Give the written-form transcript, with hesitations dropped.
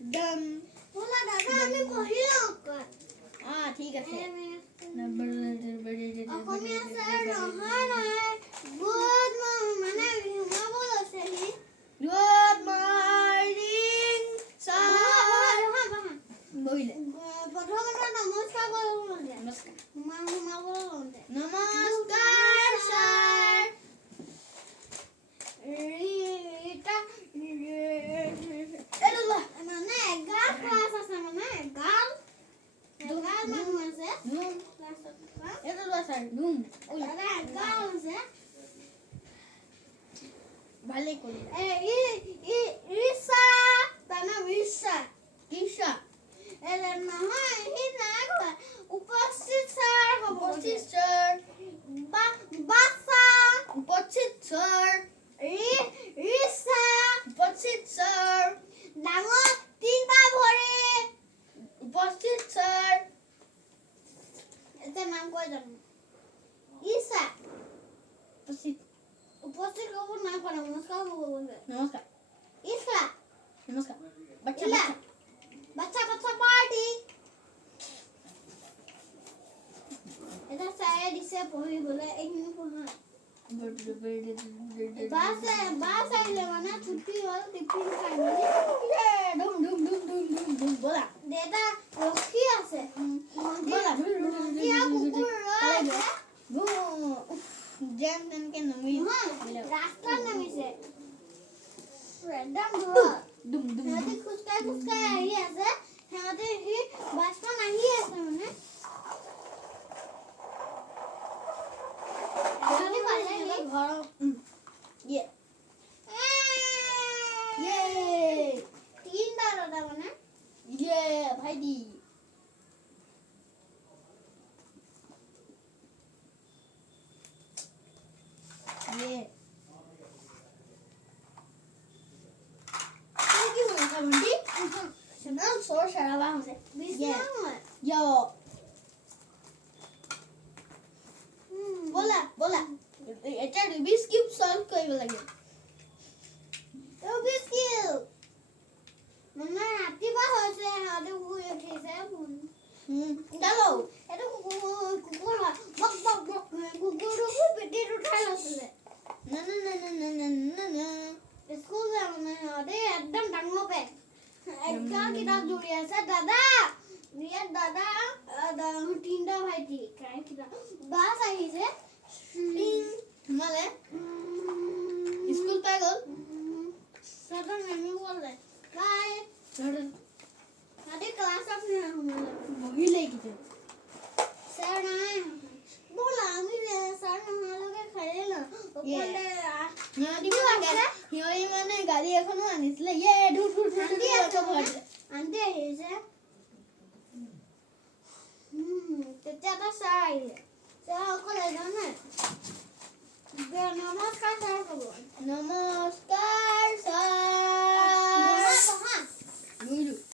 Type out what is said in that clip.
dum बोला दादा আমি পঢ়িলো ঠিক আছে অসমীয়া স্যার নহয় নহয় গুড মানে ঘুমাব লৈছেহি Good morning, sir. বহিলে প্ৰথমতে নমস্কাৰ কৰিব লাগে নমস্কাৰ ঘুমাব লওঁতে নমস্কাৰ sir. ৰীতা মানে এগাল ক্লাছ আছে মানে এগাল মানুহ আছে Room. ক্লাছত এইটো লোৱা sir. Room. দাদা এগাল আছে ভালেই কৰিলে ৰিচা তানা ৰিচা কিছা নহয় সি নাই কোৱা উপস্থিত ছাৰ হ'ব উপস্থিত sir. বাছা উপস্থিত sir. ৰিচা উপস্থিত sir. ডাঙৰ তিনটা ভৰি উপস্থিত sir. এতিয়া নাম কৈ যাম ইছা উপস্থিত উপস্থিত ক'ব নাই কোৱা নমস্কাৰ ক'ব কৈছে নমস্কাৰ ইছা নমস্কাৰ বাচ্চা ইলা বাচ্চা বাচ্চা পাৰ্টি এটা চায়ে দিছে পঢ়িবলৈ এইখিনি পঢ়া বাছ আহিলে মানে ছুটি হ'ল টিফিন খাই মেলি ধুম ধুম ধুম ধুম ধুম ধুম ব'লা দেউতা ৰখি আছে ব'লা ভণ্টি আৰু কুকুৰ ৰৈ আছে যেন তেনেকে নমি ৰাস্তাত নামিছে একদম দূৰত দুম দুম সিহঁতি খোজকাঢ়ি আহি আছে সিহঁতি সি বাছখন আহি আছে মানে সিহঁতি পালেহি ঘৰ ইয়ে ইয়ে তিনিটা দাদা মানে ইয়ে ভাইটি ইয়ে কি হৈছে ভণ্টি সেমান চোৰ চাৰাবা হৈছে ইয়ে ব'লা ব'লা এটা ৰুবিক্স কিউব সলভ কৰিব লাগে ৰবিক্স কিউব মানে ৰাতিপুৱা হৈছে সিহঁতি শুই উঠিছে চালো এইটো কুকুৰ হয় বক বক বক কুকুৰটো পিঠিত উঠাই লৈছিলে না না না না না না না স্কুল যায় মানে সিহঁতি একদম ডাঙৰ পেট একদম কিতাপ জুৰি আছে দাদা ইয়াত দাদা তিনিটা ভাইটি বাছ আহিছে তোমালে স্কুল পাই গ'ল সিহঁতৰ নামিব গ'লে বাই সিহঁতি ক্লাছত সোমালে বহিলে কিন্তু ছাৰ নাই ব'লা আমি ছাৰ নোহোৱালৈকে খাই লওঁ সিহঁতি মানে গাড়ী এখনো আনিছিলে ইয়ে ধুৰ ধুৰ ধুৰ আন্টি আহিছে তেতিয়া এটা ছাৰ আহিলে ছাৰ অকল এজনে